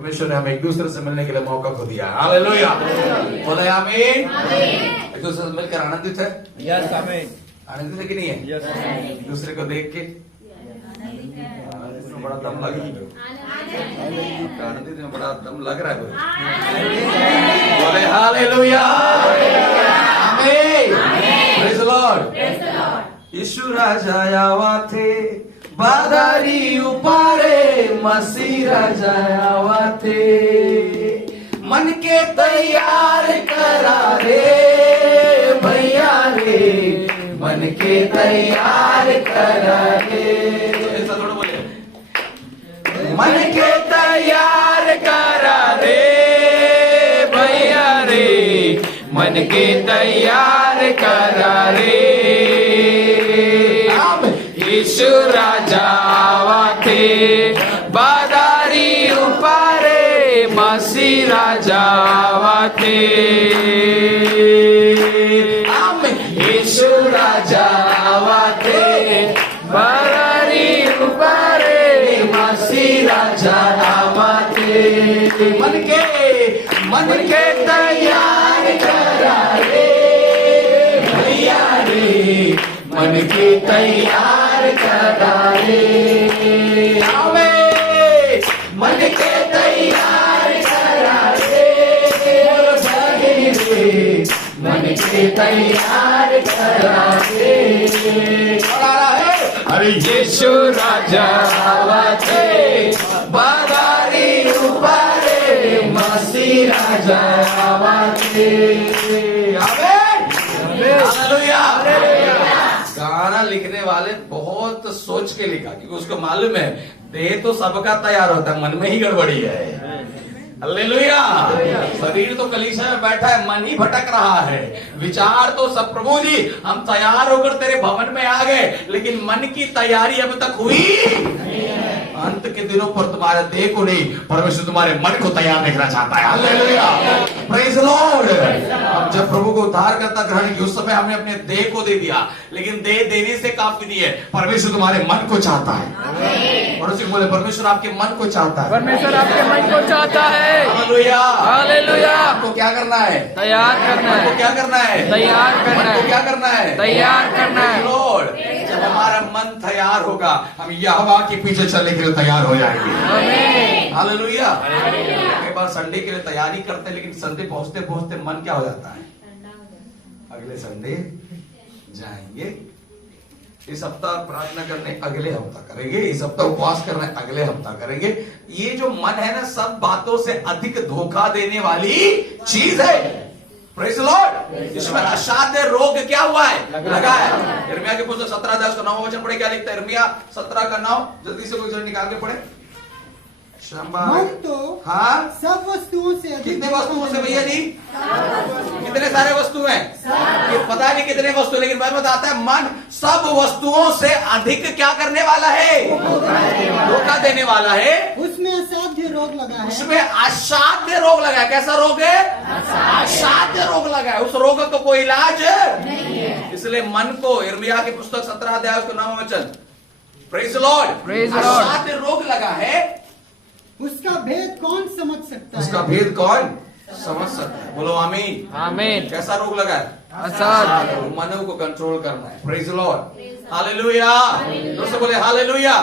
परमेश्वर ने हमें एक दूसरे से मिलने के लिए मौका को दिया। हालेलुया, बोले आमीन। एक दूसरे से मिलकर आनंदित है? यस आमीन। आनंदित है कि नहीं है? यस आमीन। एक दूसरे को देख के बड़ा दम लग रहा है, आनंदित में बड़ा दम लग रहा है। बोले हालेलुया, आमीन, प्रेज द लॉर्ड। यीशु राजा आवा थे बादारी उपारे, मसीह राजा आवा थे, मन के तैयार करा रे भैया रे, मन के तैयार करा रे। ऐसा थोड़ा बोले, मन के तैयार करा रे भैया रे, मन के तैयार करा रे। यीशु राजा आवा थे बादारी उपारे, मसीह राजा आवा थे। यीशु राजा आवा थे बादारी उपारे, मसीह राजा आवा थे। मन के तैयार करा रे भैया रे, मन के तैयार करा रे। मन के तैयार करा रे, मन के तैयार करा रे। अरे यीशु राजा आवा थे बादारी उपारे, मसीह राजा आवा थे। हालेलुया। गाना लिखने वाले बहुत सोच के लिखा, क्योंकि उसको मालूम है देह तो सबका तैयार होता है, मन में ही गड़बड़ी है। हालेलुया। शरीर तो कलीसिया में बैठा है, मन ही भटक रहा है। विचार तो सब प्रभु जी हम तैयार होकर तेरे भवन में आ गए, लेकिन मन की तैयारी अब तक हुई। अंत के दिनों पर तुम्हारे देह को नहीं, परमेश्वर तुम्हारे मन को तैयार देखना चाहता है। Hallelujah, praise the Lord. अब जब प्रभु को उद्धार करता ग्रहण किया, उस समय हमने अपने देह को दे दिया, लेकिन देह देने से काफी नहीं है। परमेश्वर तुम्हारे मन को चाहता है। और उसी बोले परमेश्वर आपके मन को चाहता है। परमेश्वर आपके मन को चाहता है। Hallelujah, hallelujah. आपको क्या करना है? तैयार करना है। आपको क्या करना है? तैयार करना है। क्या करना है? तैयार करना है। लॉर्ड, जब हमारा मन तैयार होगा, हम यहोवा के पीछे चलने के लिए तैयार हो जाएंगे। आमीन। हालेलुया। कई बार संडे के लिए तैयारी करते हैं, लेकिन संडे पहुंचते पहुंचते मन क्या हो जाता है? अगले संडे जाएंगे, इस हफ्ता प्रार्थना करने अगले हफ्ता करेंगे, इस हफ्ता उपवास करना अगले हफ्ता करेंगे। ये जो मन है ना, सब बातों से अधिक धोखा देने वाली चीज है। Praise the Lord. इसमें असाध्य रोग क्या हुआ है? लगा है। यिर्मयाह की पुस्तक 17:9 वचन पढ़े, क्या लिखता है? यिर्मयाह 17:9, जल्दी से कोई जरा निकाल के पढ़े। मन तो हाँ, सब वस्तुओं से अधिक। कितने वस्तुओं से भैया जी? कितने सारे वस्तु हैं? ये पता नहीं कितने वस्तु, लेकिन बाइबल बताता है मन सब वस्तुओं से अधिक क्या करने वाला है? धोखा देने वाला है। उसमें असाध्य रोग लगा है। उसमें असाध्य रोग लगा है। कैसा रोग है? असाध्य रोग लगा है। उस रोग का कोई इलाज नहीं है। इसलिए मन को, यिर्मयाह की पुस्तक 17:9 वचन, प्रेज़ द लॉर्ड, असाध्य रोग लगा है। उसका भेद कौन समझ सकता है? उसका भेद कौन समझ सकता है? बोलो आमीन। आमीन। कैसा रोग लगा है? असाध्य। मन को कंट्रोल करना है। Praise the Lord, hallelujah. दोस्तों बोले हालेलुया।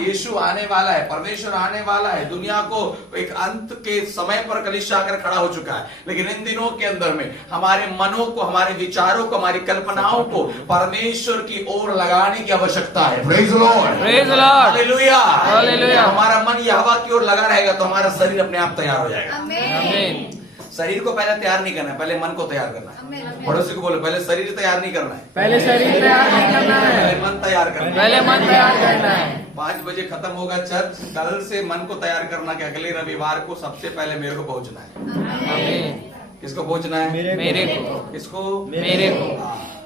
यीशु आने वाला है, परमेश्वर आने वाला है। दुनिया को एक अंत के समय पर कलीसिया आकर खड़ा हो चुका है, लेकिन इन दिनों के अंदर में हमारे मनों को, हमारे विचारों को, हमारी कल्पनाओं को परमेश्वर की ओर लगाने की आवश्यकता है। Praise the Lord, praise the Lord, hallelujah, hallelujah. हमारा मन यहोवा की ओर लगा रहेगा तो हमारा शरीर अपने आप तैयार हो जाएगा। आमीन। शरीर को पहले तैयार नहीं करना है, पहले मन को तैयार करना है। पड़ोसी को बोलो, पहले शरीर तैयार नहीं करना है, पहले शरीर तैयार नहीं करना है, पहले मन तैयार करना है। पहले मन तैयार करना है। 5 बजे खत्म होगा चर्च, कल से मन को तैयार करना कि अगले रविवार को सबसे पहले मेरे को पहुंचना है। आमीन। किसको पहुंचना है? मेरे को। किसको? मेरे को।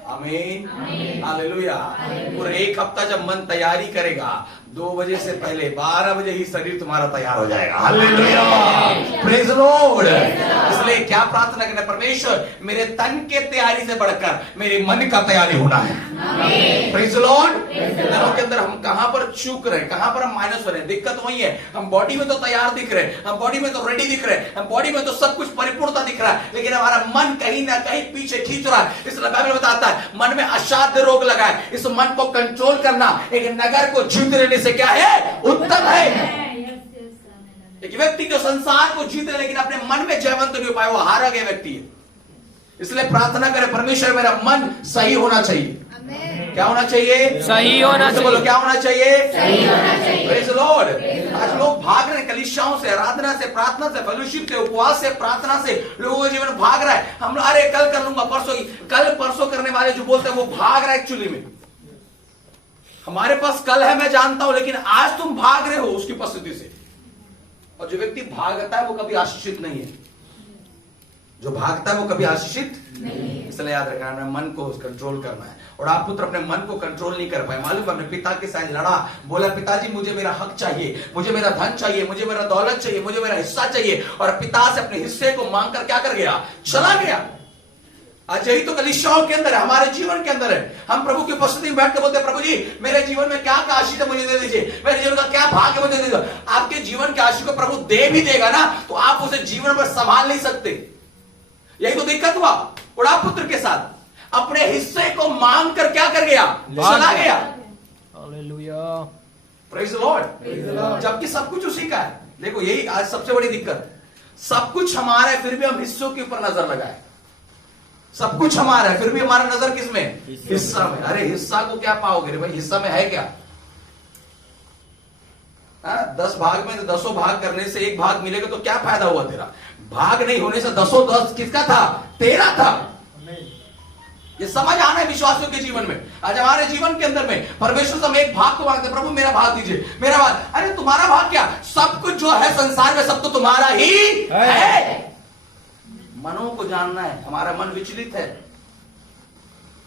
आमीन, हालेलुया। पूरा एक हफ्ता जब मन तैयारी करेगा, 2 बजे से पहले 12 बजे ही शरीर तुम्हारा तैयार हो जाएगा। Hallelujah, praise the Lord. इसलिए क्या प्रार्थना करना, परमेश्वर मेरे तन के तैयारी से बढ़कर मेरे मन का तैयारी होना है। Praise the Lord. दिनों के अंदर हम कहां पर चूक रहे, कहां पर हम माइनस हो रहे हैं, दिक्कत वही है। हम बॉडी में तो तैयार दिख रहे हैं, हम बॉडी में तो रेडी दिख रहे हैं, हम बॉडी में तो सब कुछ परिपूर्णता दिख रहा है, लेकिन हमारा मन कहीं ना कहीं पीछे खींच रहा है। इसलिए बाइबल बताता है मन में असाध्य रोग लगा है। इस मन को कंट्रोल करना एक नगर को जीत लेने से क्या है, उत्तम है। एक व्यक्ति जो संसार को जीत ले लेकिन अपने मन में जयवंत नहीं हो पाए, वो हारा गया व्यक्ति है। इसलिए प्रार्थना करें, परमेश्वर मेरा मन सही होना चाहिए। क्या होना चाहिए, सही होना चाहिए। बोलो क्या होना चाहिए, सही होना चाहिए। Praise the Lord. आज लोग भाग रहे हैं कलीसियाओं से, आराधना से, प्रार्थना से, फेलोशिप से, उपवास से, प्रार्थना से, लोगों का जीवन भाग रहा है। हम अरे कल कर लूंगा, परसों, कल परसों करने वाले जो बोलते हैं वो भाग रहा है। एक्चुअली में हमारे पास कल है, मैं जानता हूं, लेकिन आज तुम भाग रहे हो उसकी उपस्थिति से। और जो व्यक्ति भागता है वो कभी आशीषित नहीं है। जो भागता है वो कभी आशीषित नहीं है। इसलिए याद रखना, अपने मन को कंट्रोल करना है। और आप पुत्र अपने मन को कंट्रोल नहीं कर पाए, मालूम है, अपने पिता के साथ लड़ा, बोला पिताजी मुझे मेरा हक चाहिए, मुझे मेरा धन चाहिए, मुझे मेरा दौलत चाहिए, मुझे मेरा हिस्सा चाहिए। और पिता से अपने हिस्से को मांग कर क्या कर गया, चला गया। आज यही तो कलीसियाओं के अंदर है, हमारे जीवन के अंदर है। हम प्रभु की उपस्थिति में बैठ कर बोलते हैं, प्रभु जी मेरे जीवन में क्या आशीष है मुझे दे दीजिए, मेरे जीवन का क्या भाग्य मुझे दे दीजिए। आपके जीवन के आशीष को प्रभु दे भी देगा ना, तो आप उसे जीवन पर संभाल नहीं सकते। यही तो दिक्कत हुआ बड़ा पुत्र के साथ, अपने हिस्से को मांग कर क्या कर गया, चला गया। Hallelujah, praise the Lord. जबकि सब कुछ उसी का है। देखो यही आज सबसे बड़ी दिक्कत, सब कुछ हमारा है फिर भी हम हिस्सों के ऊपर नजर लगाए। सब कुछ हमारा है फिर भी हमारा नजर किस में, हिस्सा में। अरे हिस्सा को क्या पाओगे रे भाई, हिस्सा में है क्या? 10 भाग में 10 भाग करने से 1 भाग मिलेगा तो क्या फायदा हुआ तेरा? भाग नहीं होने से 10 किसका था, तेरा था। ये समझ आना है विश्वासियों के जीवन में। आज हमारे जीवन के अंदर में परमेश्वर से हम 1 भाग को मांगते, प्रभु मेरा भाग दीजिए, मेरा भाग। अरे तुम्हारा भाग क्या, सब कुछ जो है संसार में सब तो तुम्हारा ही है। मनों को जानना है, हमारा मन विचलित है,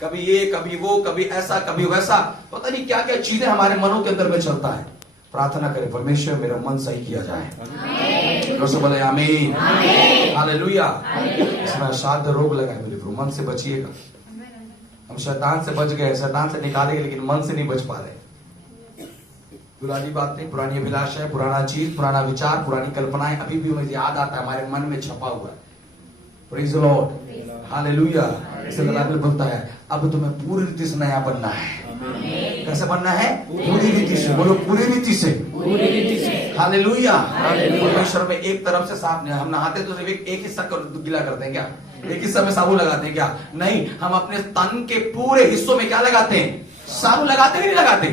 कभी ये कभी वो, कभी ऐसा कभी वैसा, पता नहीं क्या क्या चीजें हमारे मनों के अंदर में चलता है। प्रार्थना करें, परमेश्वर मेरा मन सही किया जाए। बोले आमीन, हालेलुया। इसमें असाध्य रोग लगा है मेरे प्रभु, मन से बचिएगा। हम शैतान से बच गए, शैतान से निकालेंगे, लेकिन मन से नहीं बच पा रहे। पुरानी बातें, पुरानी अभिलाषाएं, पुराना चीज, पुराना विचार, पुरानी कल्पनाएं अभी भी मुझे याद आता है, हमारे मन में छपा हुआ है। Praise the Lord, hallelujah. इसलिए बाइबल बोलता है अब तुम्हें पूरी रीति से नया बनना है। कैसे बनना है, पूरी रीति से। बोलो पूरी रीति से, पूरी रीति से। हालेलुया। परमेश्वर में एक तरफ से साफ नहीं, हम नहाते तो सिर्फ एक हिस्सा गीला करते हैं क्या, एक हिस्सा में साबुन लगाते हैं क्या? नहीं, हम अपने तन के पूरे हिस्सों में क्या लगाते हैं, साबुन लगाते नहीं लगाते।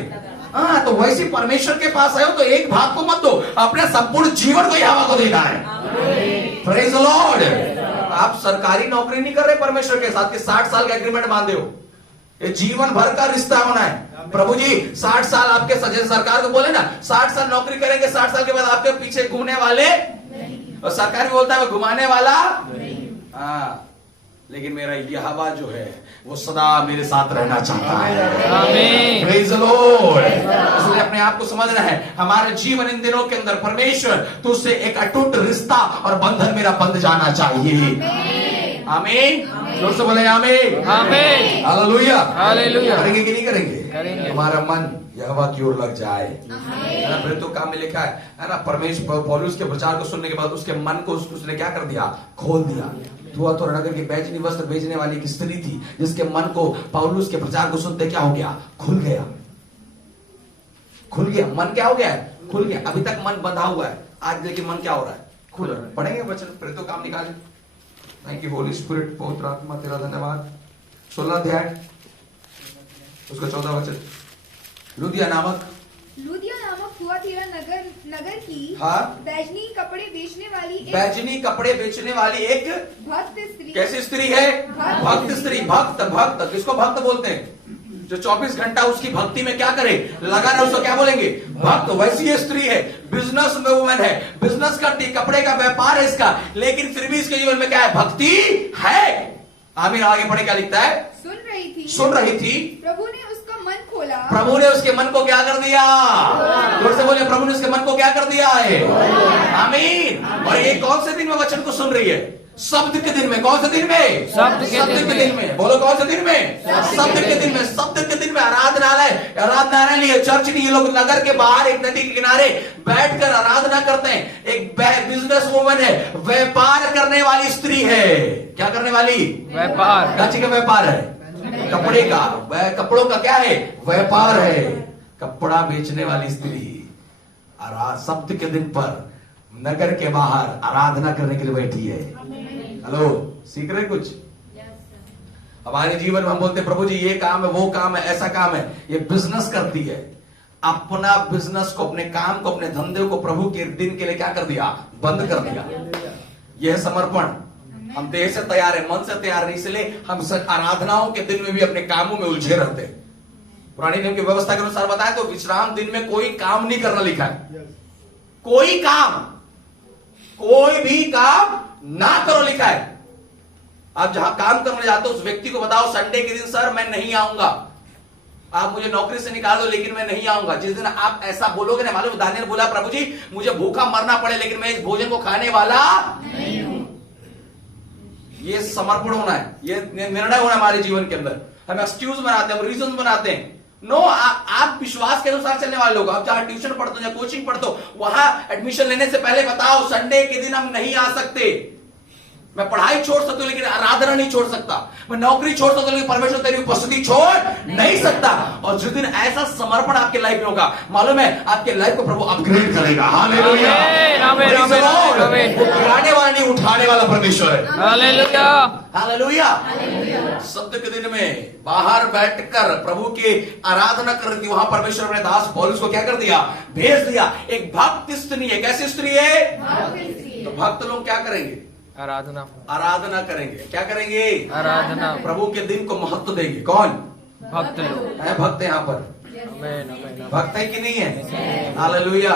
हाँ, तो वैसे परमेश्वर के पास आए हो तो एक भाग को मत दो, अपने संपूर्ण जीवन को यहोवा को देना है। Praise the Lord. आप सरकारी नौकरी नहीं कर रहे परमेश्वर के साथ कि 60 साल का एग्रीमेंट बांधे हो, ये जीवन भर का रिश्ता होना है। प्रभु जी 60 साल आपके सरकार को बोले ना 60 साल नौकरी करेंगे, 60 साल के बाद आपके पीछे घूमने वाले, और सरकार बोलता है घुमाने वाला। हाँ, लेकिन मेरा यहोवा जो है वो सदा मेरे साथ रहना चाहता है। आमीन। Praise the Lord. इसलिए अपने आप को समझना है, हमारे जीवन इन दिनों के अंदर परमेश्वर तुझसे एक अटूट रिश्ता और बंधन मेरा बंध जाना चाहिए। आमीन। जोर से बोले आमीन, आमीन, हालेलुया, हालेलुया। करेंगे कि नहीं करेंगे? करेंगे। हमारा मन यहोवा की ओर लग जाए। है ना, फिर तो काम में लिखा है ना, परमेश्वर पौलुस के प्रचार को सुनने के बाद उसके मन को उसने क्या कर दिया, खोल दिया। थुआतीरा नगर की बैजनी वस्त्र बेचने वाली एक स्त्री थी, जिसके मन को पौलुस के प्रचार को सुनते क्या हो गया, खुल गया। खुल गया, मन क्या हो गया है, खुल गया। अभी तक मन बंधा हुआ है, आज देखिए मन क्या हो रहा है, खुल रहा है। पढ़ेंगे वचन, फिर तो काम निकाले। थैंक यू होली स्पिरिट, पवित्र आत्मा तेरा धन्यवाद। 16 अध्याय उसका 14 वचन। लुदिया नामक थुआतीरा नगर की हाँ, बैजनी कपड़े बेचने वाली बैजनी कपड़े बेचने वाली एक भक्त स्त्री। कैसी स्त्री है, भक्त स्त्री। भक्त, भक्त किसको भक्त बोलते हैं? जो 24 घंटा उसकी भक्ति में क्या करे, लगा रहा, उसको क्या बोलेंगे, भक्त। वैसी ये स्त्री है, बिजनेस में वुमन है, बिजनेस करती, कपड़े का व्यापार है इसका, लेकिन फिर भी इसके जीवन में क्या है, भक्ति है। आमीन। आगे पढ़े क्या लिखता है, सुन रही थी, प्रभु ने उसका मन खोला, प्रभु ने उसके मन को क्या कर दिया, जोर से बोले, प्रभु ने उसके मन को क्या कर दिया है। आमीन। और ये कौन से दिन में वचन को सुन रही है, शब्द के दिन में। कौन से दिन में? शब्द के दिन में। बोलो कौन से दिन में? शब्द के दिन में। शब्द के दिन में आराधनालय नहीं है, चर्च नहीं। ये लोग नगर के बाहर एक नदी के किनारे बैठकर आराधना करते हैं। एक बिजनेस वूमन है, व्यापार करने वाली स्त्री है। क्या करने वाली? व्यापार। काची का व्यापार है? कपड़े का। कपड़ों का क्या है? व्यापार है। कपड़ा बेचने वाली स्त्री शब्द के दिन पर नगर के बाहर आराधना करने के लिए बैठी है। हेलो, सीख रहे कुछ? हमारे जीवन में हम बोलते हैं प्रभु जी ये काम है, वो काम है, ऐसा काम है। ये बिजनेस करती है। अपना बिजनेस को, अपने काम को, अपने धंधे को प्रभु के दिन के लिए क्या कर दिया? बंद कर दिया। यह समर्पण। हम देह से तैयार है, मन से तैयार नहीं, इसलिए हम आराधनाओं के दिन में भी अपने कामों में उलझे रहते हैं। पुरानी नियम की व्यवस्था के अनुसार बताया तो विश्राम दिन में कोई काम नहीं करना लिखा है। कोई काम, कोई भी काम ना करो लिखा है। आप जहां काम करने जाते हो उस व्यक्ति को बताओ संडे के दिन सर मैं नहीं आऊंगा, आप मुझे नौकरी से निकाल दो लेकिन मैं नहीं आऊंगा। जिस दिन आप ऐसा बोलोगे ना, मालूम दानियल बोला प्रभु जी मुझे भूखा मरना पड़े लेकिन मैं इस भोजन को खाने वाला नहीं हूं। ये समर्पण होना है, ये निर्णय होना है हमारे जीवन के अंदर। हम एक्सक्यूज बनाते हैं, हम रीजन बनाते हैं। नो, आप विश्वास के अनुसार चलने वाले लोग। आप जहां ट्यूशन पढ़ते हो या कोचिंग पढ़ते हो वहां एडमिशन लेने से पहले बताओ संडे के दिन हम नहीं आ सकते। मैं पढ़ाई छोड़ सकता हूं लेकिन आराधना नहीं छोड़ सकता। मैं नौकरी छोड़ सकता हूं लेकिन परमेश्वर तेरी उपस्थिति छोड़ नहीं सकता। और जिस दिन ऐसा समर्पण आपके लाइफ में होगा, मालूम है आपके लाइफ को प्रभु अपग्रेड करेगा। हालेलुया, आमीन, आमीन, आमीन। वो गिराने वाला नहीं, उठाने वाला परमेश्वर है। Hallelujah, hallelujah. शब्द के दिन में बाहर बैठकर प्रभु की आराधना कर रही थी। वहां परमेश्वर ने दास पौलुस को क्या कर दिया? भेज दिया। एक भक्त स्त्री है। कैसी स्त्री है? तो भक्त लोग क्या करेंगे? आराधना करेंगे। क्या करेंगे? आराधना। प्रभु के दिन को महत्व देंगे। कौन? भक्त लोग है। भक्त यहाँ पर भक्त है कि नहीं है? हालेलुया।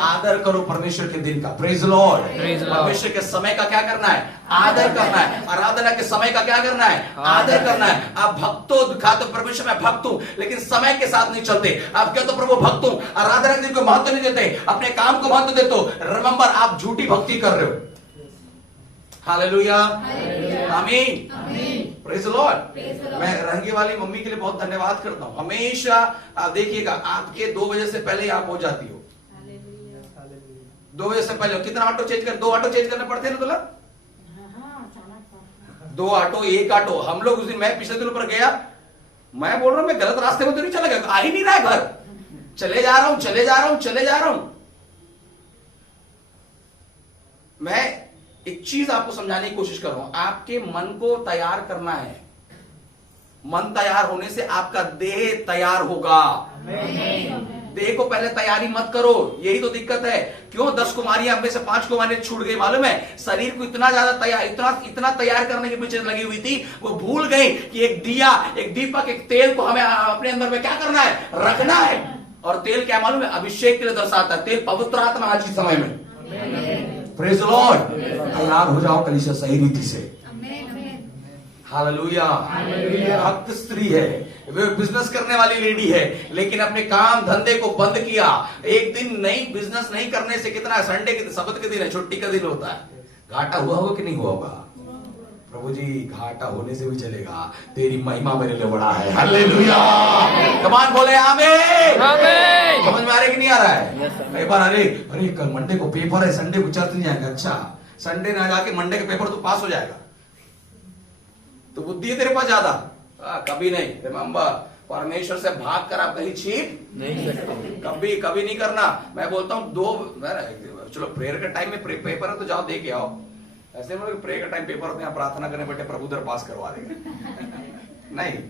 आदर करो परमेश्वर के दिन का। Praise Lord. परमेश्वर के समय का क्या करना है? आदर करना है। आराधना के समय का क्या करना है? आदर करना है। आप भक्तों दिखाते परमेश्वर मैं भक्त हूं लेकिन समय के साथ नहीं चलते। आप कहते हो प्रभु भक्त हूं, आराधना के दिन को महत्व नहीं देते, अपने काम को महत्व देते हो। रिमेंबर आप झूठी भक्ति कर रहे हो। हालेलुया, आमीन, प्रेज लॉर्ड। मैं रंगी वाली मम्मी के लिए बहुत धन्यवाद करता हूं। हमेशा आप देखिएगा आपके 2 बजे से पहले आप हो जाती हो। 2 बजे से पहले कितना ऑटो चेंज कर? 2 ऑटो चेंज करने पड़ते हैं ना तुला? 2 ऑटो, 1 ऑटो। हम लोग उस दिन, मैं पिछले दिनों पर गया, मैं बोल रहा हूं मैं गलत रास्ते में तो नहीं चला गया, आ ही नहीं रहा है घर। चले जा रहा हूं, चले जा रहा हूं, चले जा रहा हूं। मैं एक चीज आपको समझाने की कोशिश कर रहा हूं। आपके मन को तैयार करना है। मन तैयार होने से आपका देह तैयार होगा। देह को पहले तैयारी मत करो। यही तो दिक्कत है। क्यों 10 कुमारियां में से 5 कुमारियां छूट गई मालूम है? शरीर को इतना ज्यादा तैयार, इतना तैयार करने के पीछे लगी हुई थी, वो भूल गई कि एक दिया, एक दीपक, एक तेल को हमें अपने अंदर में क्या करना है? रखना है। और तेल क्या मालूम है? अभिषेक के लिए दर्शाता है। तेल पवित्र आत्मा आज के समय में। Praise Lord. तैयार हो जाओ कलीसिया सही रीति से। हालेलुया। भक्त स्त्री है, वे बिजनेस करने वाली लेडी है लेकिन अपने काम धंधे को बंद किया। एक दिन नहीं बिजनेस नहीं करने से कितना, संडे के सबत के दिन है, छुट्टी का दिन होता है। घाटा हुआ होगा कि नहीं हुआ होगा? प्रभु जी घाटा होने से भी चलेगा, तेरी महिमा मेरे लिए बड़ा है। हालेलुया। कमान बोले आमीन, आमीन। समझ में आ रहा है कि नहीं आ रहा है? कई बार अरे कल मंडे को पेपर है, संडे को चर्च नहीं जाएगा। अच्छा, संडे ना जाके मंडे का पेपर तो पास हो जाएगा, तो बुद्धि है तेरे पास ज्यादा? कभी नहीं। रिमेंबर, परमेश्वर से भाग कर आप कहीं छिप नहीं सकते। कभी कभी नहीं करना। मैं बोलता हूं चलो प्रेयर के टाइम में पेपर है तो जाओ दे के आओ। ऐसे मतलब प्रेयर का टाइम पेपर होते हैं, प्रार्थना करने बैठे प्रभु दर पास करवा देंगे। नहीं है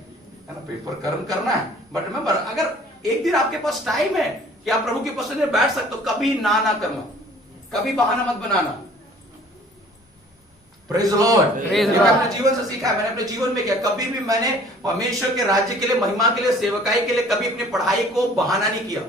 ना, पेपर कर्म करना है। बट रिमेंबर, अगर एक दिन आपके पास टाइम है कि आप प्रभु के पसंद में बैठ सकते हो, कभी ना करना, कभी बहाना मत बनाना। Praise Lord. मैंने अपने जीवन से सीखा है, मैंने अपने जीवन में किया। कभी भी मैंने परमेश्वर के राज्य के लिए, महिमा के लिए, सेवकाई के लिए कभी अपनी पढ़ाई को बहाना नहीं किया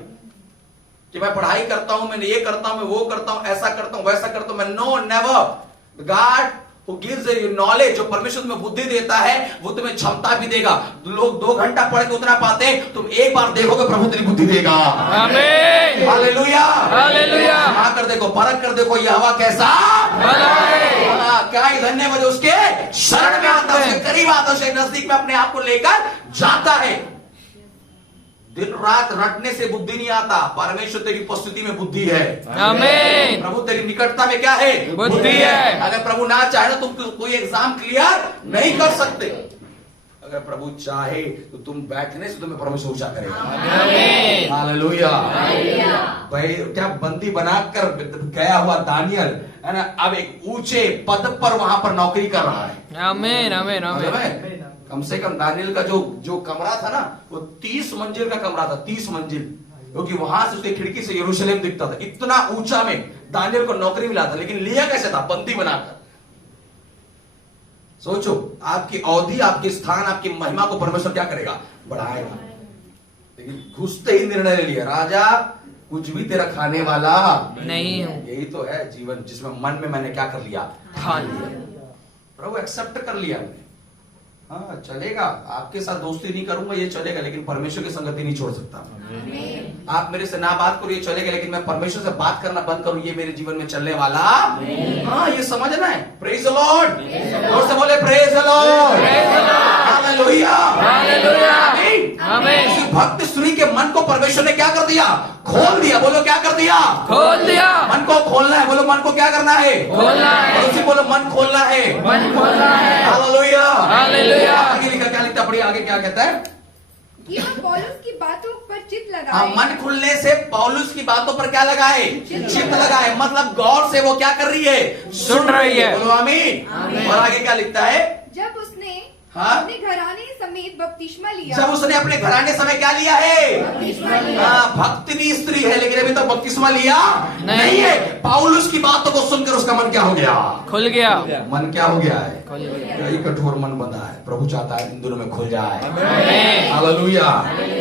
कि मैं पढ़ाई करता हूं, मैं ये करता हूं, मैं वो करता हूं, ऐसा करता हूं, वैसा करता हूं। मैं no, never. God who gives you knowledge, जो परमेश्वर तुम्हें बुद्धि देता है, वो तुम्हें क्षमता भी देगा। लोग 2 घंटा पढ़ के उतना पाते हैं, तुम एक बार देखोगे प्रभु तेरी बुद्धि देगा। आमीन। Hallelujah, hallelujah. आकर देखो, परख कर देखो, यहोवा कैसा भला है। क्या ही धन्यवाद उसके शरण में आता है, उसके करीब आता है, उसके नजदीक में अपने आप को लेकर जाता है। दिन रात रटने से बुद्धि नहीं आता, परमेश्वर तेरी उपस्थिति में बुद्धि है। आमीन। प्रभु तेरी निकटता में क्या है? बुद्धि है। अगर प्रभु ना चाहे ना तुम कोई एग्जाम क्लियर नहीं कर सकते। अगर प्रभु चाहे तो तुम बैठने से तुम्हें परमेश्वर ऊंचा करेगा। आमीन। हालेलुया। भाई क्या बंदी बनाकर गया हुआ दानियल है ना, अब एक ऊंचे पद पर वहां पर नौकरी कर रहा है। आमीन। आमीन। आमीन। कम से कम दानियल का जो कमरा था ना, वो 30 मंजिल का कमरा था, 30 मंजिल, क्योंकि वहां से उसकी खिड़की से यरूशलेम दिखता था। इतना ऊंचा में दानियल को नौकरी मिला था, लेकिन लिया कैसे था? बंदी बनाकर। सोचो, आपकी अवधि, आपके स्थान, आपकी महिमा को परमेश्वर क्या करेगा? बढ़ाएगा। लेकिन घुसते ही निर्णय ले लिया, राजा कुछ भी तेरा खाने वाला नहीं हूं। यही तो है जीवन, जिसमें मन में मैंने क्या कर लिया? ठान लिया। प्रभु एक्सेप्ट कर लिया मैंने। हाँ चलेगा, आपके साथ दोस्ती नहीं करूंगा ये चलेगा, लेकिन परमेश्वर की संगति नहीं छोड़ सकता। आप मेरे से ना बात करो ये चलेगा, लेकिन मैं परमेश्वर से बात करना बंद करूं ये मेरे जीवन में चलने वाला। हाँ ये समझना है। Praise the Lord. जोर से बोले praise the Lord. Hallelujah. Hallelujah. आमीन। उसी भक्त स्त्री के मन को परमेश्वर ने क्या कर दिया? खोल दिया। बोलो क्या कर दिया? खोल दिया। मन को खोलना है। बोलो मन को क्या करना है? खोलना है। उसी बोलो मन खोलना है। मन खोलना है। हालेलुया। हालेलुया। आगे लिखा, क्या लिखता? पढ़िए आगे क्या कहता है? कि वह पौलुस की बातों पर चित्त हाँ, लगाए। मन खुलने से पौलुस की बातों पर क्या लगाए? चित्त लगाए। मतलब गौर से वो क्या कर रही है? सुन रही है। बोलो आमीन। और आगे क्या लिखता है? जब उसने हाँ? अपने घराने समेत बपतिस्मा लिया। जब उसने अपने घराने समय क्या लिया है? बपतिस्मा लिया। हाँ, भक्तिनी स्त्री है, लेकिन अभी तो बपतिस्मा लिया नहीं है। पौलुस की बातों को सुनकर उसका मन क्या हो गया? खुल गया। मन क्या हो गया है? यही कठोर मन बंधा है। प्रभु चाहता है इन दोनों में खुल जाए। हालेलुया।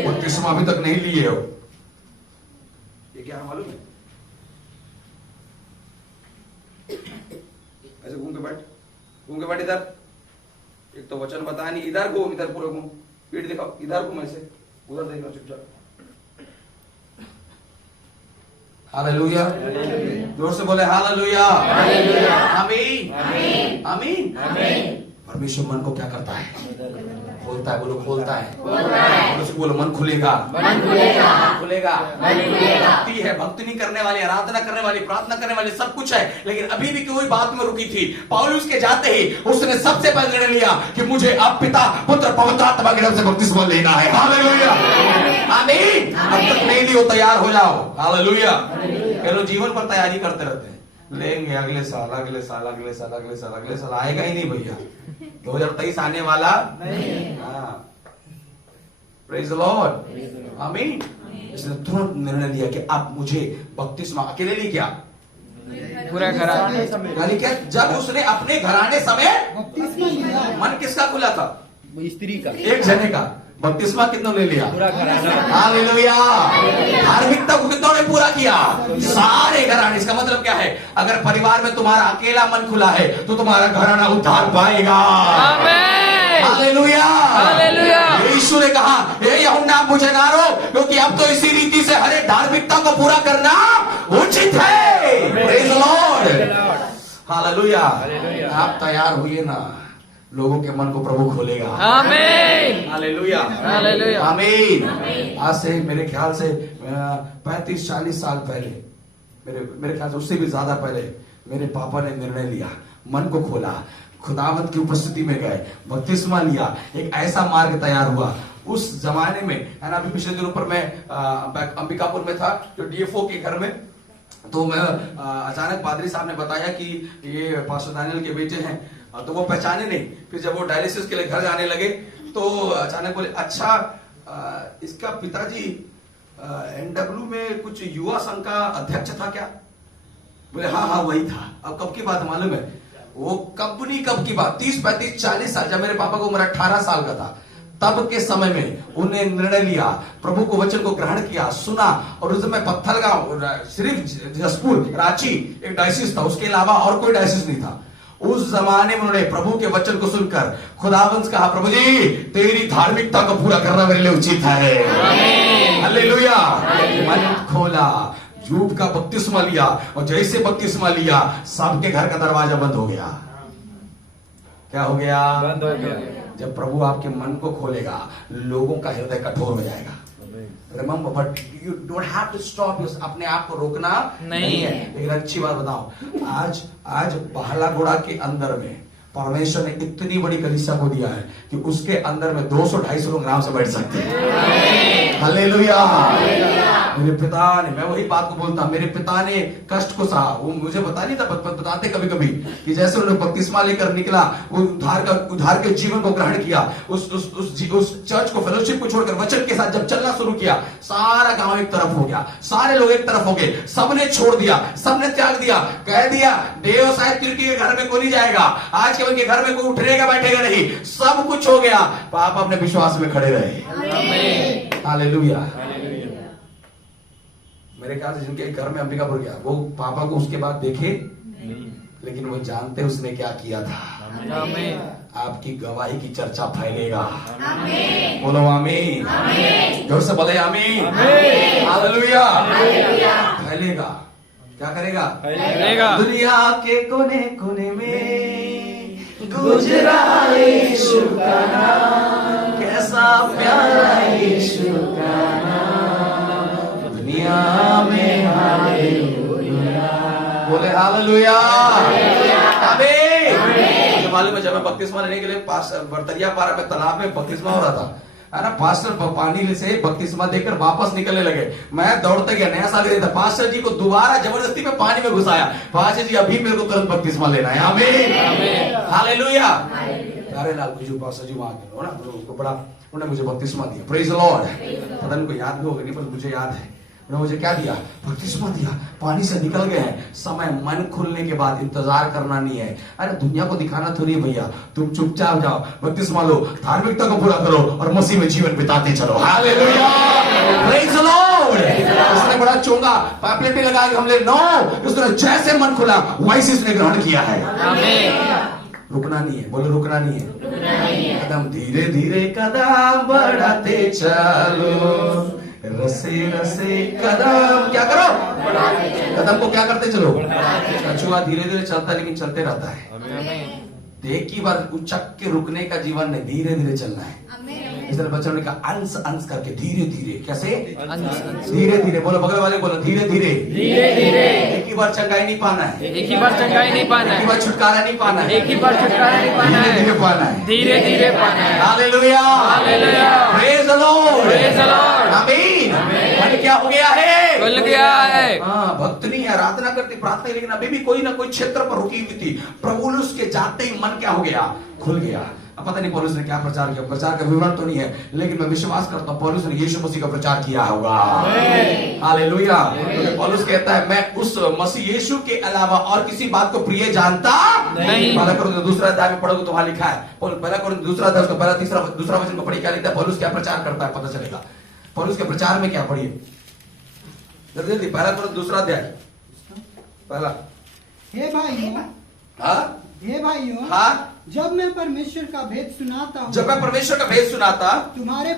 बपतिस्मा अभी तक नहीं लिए हो, ये क्या है मालूम है? ऐसे घूम के बैठ इधर। एक तो वचन बताया नहीं, इधर घूम, इधर पूरा घूम, पीठ दिखाओ, इधर घूम, ऐसे उधर देखना चुपचाप। हालेलुया। जोर से बोले हालेलुया। आमीन। आमीन। परमेश्वर मन को क्या करता है? खोलता है। बोलो खोलता है। बोलो मन खुलेगा। मन खुलेगा। भक्ति है, भक्ति नहीं करने वाली, आराधना करने वाली, प्रार्थना करने वाली, सब कुछ है, लेकिन अभी भी कोई बात में रुकी थी। पौलुस के जाते ही उसने सबसे पहले निर्णय लिया कि मुझे अब पिता पुत्र पवित्र आत्मा के नाम से बपतिस्मा लेना है। हालेलुया। आमीन। अब तक नहीं लियो, तैयार हो जाओ। हालेलुया। कह लो जीवन पर तैयारी करते रहते हैं, लेंगे अगले साल, अगले साल, अगले साल, अगले साल, अगले साल, आएगा ही नहीं भैया। 2023 आने वाला नहीं। Praise the Lord. आमीन। इसने तुरंत निर्णय लिया कि अब मुझे बपतिस्मा अकेले लिए क्या? पूरा घराने। यानी क्या? जब उसने अपने घराने समेत बपतिस्मा लिया। मन किसका खुला था? स्त्री का। एक जने का। बपतिस्मा कितनों ले लिया? पूरा घराना। हालेलुया। धार्मिकता को कितनों ने पूरा किया? सारे घराने। इसका मतलब क्या है? अगर परिवार में तुम्हारा अकेला मन खुला है तो तुम्हारा घराना उद्धार पाएगा। आमीन। हालेलुया। हालेलुया। यीशु ने कहा, हे यूहन्ना आप मुझे ना रो, क्योंकि अब तो इसी रीति से हर एक धार्मिकता को पूरा करना उचित है। Praise the Lord. हालेलुया। आप तैयार हुए ना, लोगों के मन को प्रभु खोलेगा। आमीन। हालेलुया। हालेलुया। आमीन। आज से मेरे ख्याल से 35-40 साल पहले, मेरे ख्याल से उससे भी ज्यादा पहले, मेरे पापा ने निर्णय लिया, मन को खोला, खुदावंत की उपस्थिति में गए, बपतिस्मा लिया, एक ऐसा मार्ग तैयार हुआ। उस जमाने में है ना, अभी पिछले दिनों पर मैं अंबिकापुर में था, जो डीएफओ के घर में, तो मैं अचानक पादरी साहब ने बताया कि ये पास्टर दानियल के बेटे हैं, तो वो पहचाने नहीं। फिर जब वो डायलिसिस के लिए घर जाने लगे तो अचानक बोले, अच्छा इसका पिताजी एनडब्ल्यू में कुछ युवा संघ का अध्यक्ष था क्या? बोले हाँ वही था। अब कब की बात मालूम है? वो कंपनी कब की बात, 30-35-40 साल, जब मेरे पापा को उम्र 18 साल का था, तब के समय में उन्हें निर्णय लिया, प्रभु को वचन को ग्रहण किया, सुना। और उस समय पत्थलगांव, सिर्फ जसपुर, रांची एक डायसिस था, उसके अलावा और कोई डायसिस नहीं था। उस जमाने में उन्होंने प्रभु के वचन को सुनकर खुदावंश कहा, प्रभु जी तेरी धार्मिकता को पूरा करना मेरे लिए उचित है। हालेलुया। मन खोला, झूठ का बपतिस्मा लिया, और जैसे बपतिस्मा लिया सबके घर का दरवाजा बंद हो गया। क्या हो गया? बंद हो गया। जब प्रभु आपके मन को खोलेगा, लोगों का हृदय कठोर हो जाएगा। Remember, but you don't have to stop yourself. अपने आप को रोकना नहीं है। लेकिन अच्छी बात बताओ, आज पहला घोड़ा के अंदर में परमेश्वर ने इतनी बड़ी कलीसिया को दिया है कि उसके अंदर में 200-250 लोग आराम से बैठ सकते हैं। हालेलुया। मेरे पिता ने, मैं वही बात को बोलता, मेरे पिता ने कष्ट को सहा। वो मुझे बता नहीं था, बताते कभी कभी कि जैसे उन्होंने बपतिस्मा लेकर निकला, वो उद्धार के जीवन को ग्रहण किया, उस चर्च को, फेलोशिप को छोड़कर वचन के साथ जब चलना शुरू किया, सारा गांव एक तरफ हो गया, सारे लोग एक तरफ हो गए, सबने छोड़ दिया, सबने त्याग दिया, कह दिया देव शायद तिरकी के घर में कोई नहीं जाएगा, आज के उनके घर में कोई उठेगा बैठेगा नहीं, सब कुछ हो गया। पापा अपने विश्वास में खड़े रहे। हालेलुया। मेरे ख्याल से जिनके घर में अंबिकापुर गया, वो पापा को उसके बाद देखे लेकिन वो जानते उसने क्या किया था। आपकी गवाही की चर्चा फैलेगा। बोलो आमीन। जोर से बोले आमीन। हालेलुया। फैलेगा। क्या करेगा? फैलेगा। दुनिया के कोने कोने में गुजरा यीशु का नाम, कैसा प्यारा यीशु का नाम, दुनिया में हालेलुया। बोले हालेलुया। आमीन। मुझे मालूम है, जब मैं बपतिस्मा लेने के लिए बर्तरिया पारा में तालाब में बपतिस्मा हो रहा था, है ना, पास्टर पानी से बपतिस्मा देकर वापस निकलने लगे, मैं दौड़ते गया, नया साल था, पास्टर जी को दोबारा जबरदस्ती में पानी में घुसाया, पास्टर जी अभी मेरे को तुरंत बपतिस्मा लेना है। आमीन। हालेलुया। अरे लाल गुजू पास्टर जी वहां गए ना, उसको बड़ा उन्होंने मुझे बपतिस्मा दिया। Praise the Lord. पता नहीं को याद भी होगा नहीं, पर मुझे याद है उन्होंने मुझे क्या दिया? बपतिस्मा दिया। पानी से निकल गए हैं, समय मन खुलने के बाद इंतजार करना नहीं है। अरे दुनिया को दिखाना थोड़ी है भैया, तुम चुपचाप जाओ, बपतिस्मा लो, धार्मिकता को पूरा करो और मसीह में जीवन बिताते चलो। हालेलुया। Praise the Lord. उसने बड़ा चोंगा पैपलेट लगा के हमने नो, उसने जैसे मन खुला वैसे उसने ग्रहण किया है। रुकना नहीं है। बोलो रुकना नहीं है। कदम धीरे धीरे कदम बढ़ाते चलो, रसे रसे कदम क्या करो? कदम को क्या करते चलो? कछुआ धीरे धीरे चलता है लेकिन चलते रहता है। एक ही बार उचक के रुकने का जीवन नहीं, धीरे धीरे चलना है। इसलिए बच्चों ने कहा अंश अंश करके, धीरे धीरे। कैसे? धीरे धीरे। बोलो बगल वाले, बोलो धीरे धीरे। धीरे धीरे। एक ही बार चंगाई नहीं पाना है, एक ही बार चंगाई नहीं पाना है, एक ही बार छुटकारा नहीं पाना है, एक ही बार छुटकारा नहीं पाना है, धीरे धीरे पाना है, धीरे धीरे पाना है। Hallelujah. Hallelujah. Praise the Lord. Praise the Lord. आमीन। मन क्या हो गया है? खुल गया है। हाँ, भक्त नहीं है, आराधना करती, प्रार्थना, लेकिन अभी भी कोई ना कोई क्षेत्र पर रुकी हुई थी। प्रभु ने उसके जाते ही मन क्या हो गया? खुल गया। अब पता नहीं पौलुस ने क्या प्रचार किया, प्रचार का विवरण तो नहीं है, लेकिन मैं विश्वास करता हूँ पौलुस ने यीशु मसीह का प्रचार किया होगा। हालेलुया। पौलुस कहता है मैं उस मसीह यीशु के अलावा और किसी बात को प्रिय जानता नहीं। पहला कोरिन्थियों दूसरा अध्याय में पढ़ोगे तो वहां लिखा है, पहला कोरिन्थियों दूसरा अध्याय उसका पहला दूसरा वचन को पढ़िए, क्या लिखता है? पौलुस क्या प्रचार करता है पता चलेगा। पौलुस के प्रचार में क्या पढ़िए जल्दी जल्दी। पहला कोरिन्थियों दूसरा अध्याय पहला। हे भाइयों, हाँ हे भाइयों, हाँ, जब मैं परमेश्वर का भेद सुनाता हूँ, जब मैं परमेश्वर का भेद सुनाता तुम्हारे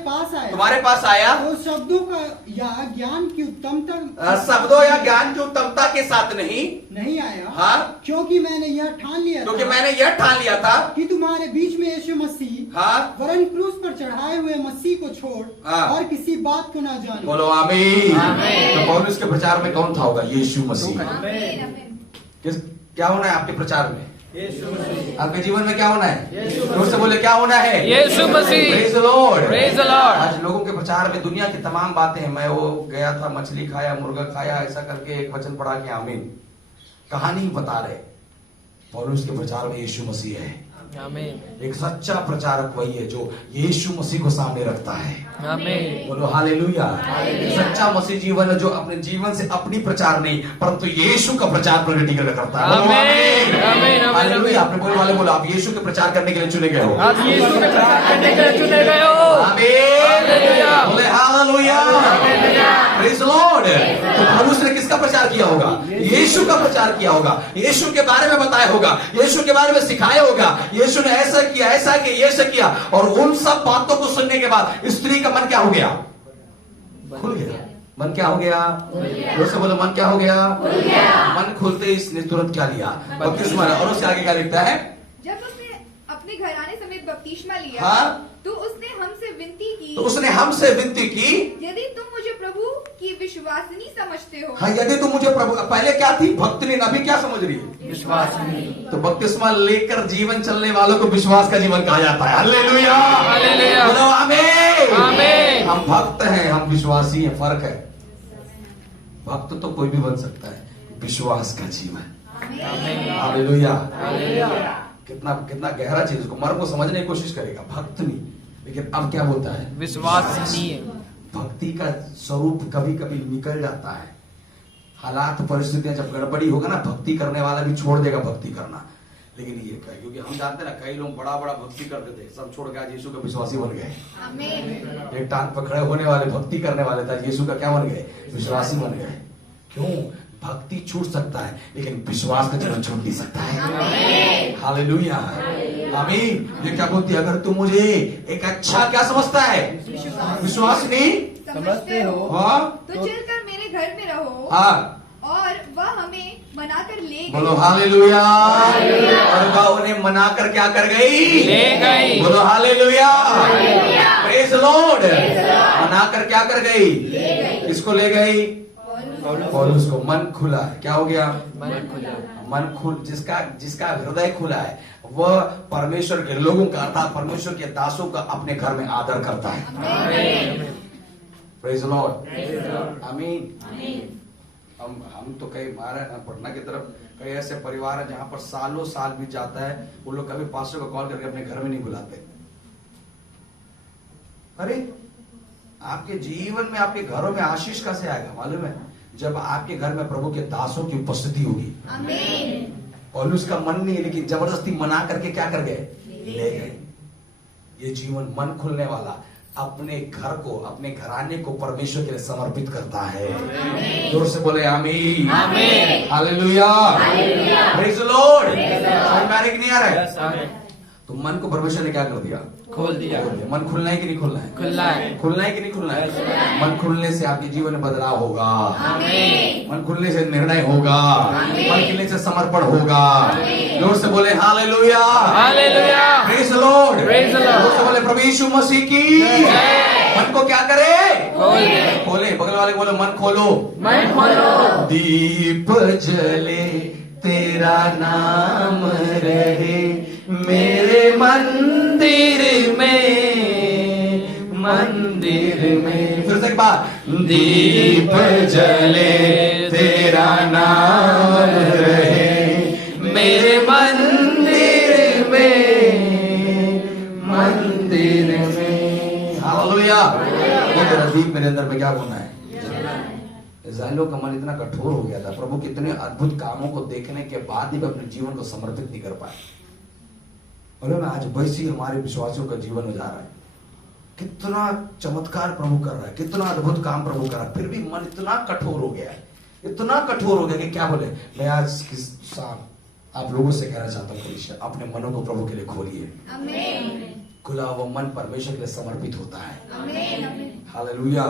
पास आया तो शब्दों का या ज्ञान की उत्तमता शब्दों या ज्ञान की उत्तमता के साथ नहीं आया। हाँ, क्योंकि मैंने यह ठान लिया था कि तुम्हारे बीच में यीशु मसीह हाँ, वरन क्रूस पर चढ़ाए हुए मसीह को छोड़ हाँ, और किसी बात को ना जानो। बोलो आमीन। तो पौलुस के प्रचार में कौन था होगा? यीशु मसीह। क्या होना है आपके प्रचार में? आपके जीवन में क्या होना है? जोर से बोले क्या होना है? यीशु मसीह। Praise the Lord. Praise the Lord. आज लोगों के प्रचार में दुनिया की तमाम बातें हैं। मैं वो गया था, मछली खाया, मुर्गा खाया, ऐसा करके एक वचन पढ़ा के आमीन कहानी बता रहे। पौलुस के प्रचार में यीशु मसीह है। आमीन। एक सच्चा प्रचारक वही है जो यीशु मसीह को सामने रखता है। आमीन। बोलो हालेलुया। सच्चा मसीह जीवन है जो अपने जीवन से अपनी प्रचार नहीं परंतु यीशु का प्रचार प्रगटीकरण करता है। आमीन। आमीन। हालेलुया। आपने बोलने वाले बोला आप यीशु के प्रचार करने के लिए चुने गए हो। आप यीशु के प्रचार करने के लिए चुने गए हो। आमीन। हालेलुया। बोले हालेलुया, प्रेज द लॉर्ड। तो पौलुस ने किसका प्रचार किया होगा? यीशु का प्रचार किया होगा, यीशु के बारे में बताया होगा, यीशु के बारे में सिखाया होगा, यीशु ने ऐसा किया, ऐसा किया, ये से किया। और उन सब बातों को सुनने के बाद स्त्री का मन क्या हो गया? खुल गया। मन क्या हो गया? दोस्तों बोलो, मन क्या हो गया? मन खुलते ही इसने तुरंत क्या लिया? बपतिस्मा। और उससे आगे क्या लिखता है? जब उसने अपने घराने समेत बपतिस्मा लिया, हाँ? तो उसने हमसे विनती की, तो उसने हमसे विनती की, यदि तुम मुझे प्रभु की विश्वासिनी समझते हो। हाँ, यदि तुम मुझे प्रभु, पहले क्या थी? भक्ति। अभी क्या समझ रही है? विश्वास। तो बपतिस्मा लेकर जीवन चलने वालों को विश्वास का जीवन कहा जाता है। Hallelujah, hallelujah. बोलो आमीन, आमीन। हम भक्त हैं, हम विश्वासी हैं, फर्क है। भक्त तो कोई भी बन सकता है, विश्वास का जीवन। हालेलुया, कितना कितना गहरा चीज, उसको मर्म को समझने की कोशिश करेगा। भक्त नहीं, लेकिन अब क्या होता है? विश्वसनीय। भक्ति का स्वरूप कभी कभी निकल जाता है। हालात परिस्थितियां जब गड़बड़ी होगा ना, भक्ति करने वाला भी छोड़ देगा भक्ति करना। लेकिन ये क्या, क्योंकि हम जानते हैं ना, कई लोग बड़ा बड़ा भक्ति करते थे, सब छोड़ के आज यीशु के विश्वासी बन गए। आमीन। एक टांग पर खड़े होने वाले भक्ति करने वाले थे, यीशु का क्या बन गए? विश्वासी बन गए। क्यों? भक्ति छूट सकता है, लेकिन विश्वास का जीवन छूट नहीं सकता है। हालेलुया, आमीन। ये क्या बोलती है? अगर तुम मुझे एक अच्छा क्या समझता है? विश्वास नहीं समझते हो, हाँ, तो चलकर मेरे घर में रहो, हाँ, और वह हमें मनाकर ले गई। बोलो हालेलुया। और वह उन्हें मनाकर क्या कर गई? ले गई। बोलो हालेलुया, प्रेज द लॉर्ड। मनाकर क्या कर गई? किसको ले गई? पौलुस को। मन खुला है, क्या हो गया? मन खुल, जिसका हृदय खुला है वह परमेश्वर के लोगों का, अर्थात परमेश्वर के दासों का अपने घर में आदर करता है। प्रेज द लॉर्ड, आमीन। हम तो कई हमारे पटना की तरफ कई ऐसे परिवार है जहां पर सालों साल बीत जाता है, वो लोग कभी पास्टर को कॉल करके अपने घर में नहीं बुलाते। अरे आपके जीवन में, आपके घरों में आशीष कैसे आएगा मालूम है? जब आपके घर में प्रभु के दासों की उपस्थिति होगी। आमीन। पौलुस का मन नहीं, लेकिन जबरदस्ती मना करके क्या कर गए? ले गए। ये जीवन मन खुलने वाला अपने घर को, अपने घराने को परमेश्वर के लिए समर्पित करता है। जोर से बोले आमीन, आमीन। Hallelujah, praise the Lord. समझ में आ रहा है कि नहीं आ रहा है? तो मन को परमेश्वर ने क्या कर दिया? खोल दिया। मन खुलना है कि नहीं खुलना है? खुलना है। खुलना है कि नहीं खुलना है? मन खुलने से आपके जीवन में बदलाव होगा। आमीन। मन खुलने से निर्णय होगा। मन खुलने से समर्पण होगा। जोर से बोले hallelujah, hallelujah, praise the Lord, praise the Lord. जोर से बोले प्रभु यीशु मसीह की जय। मन को क्या करे? खोले। खोले। बगल वाले को बोलो मन खोलो। मन खोलो। दीप जले तेरा नाम रहे मेरे मंदिर में, मंदिर में। फिर से एक बार, दीप जले तेरा नाम रहे मेरे मंदिर में, मंदिर में। हालेलुया। ये तेरा दीप मेरे अंदर में क्या होना है? इस्राएलियों का मन इतना कठोर हो गया था, प्रभु के इतने अद्भुत कामों को देखने के बाद भी अपने जीवन को समर्पित नहीं कर पाए। और आज वैसे ही हमारे विश्वासियों का जीवन हो जा रहा है। कितना चमत्कार प्रभु कर रहा है, कितना अद्भुत काम प्रभु कर रहा है, फिर भी मन इतना कठोर हो गया है, इतना कठोर हो गया कि क्या बोले। मैं आज किस साल आप लोगों से कहना चाहता हूँ, अपने मनों को प्रभु के लिए खोलिए। आमीन। खुला हुआ मन परमेश्वर के लिए समर्पित होता है। आमीन। हालेलुया।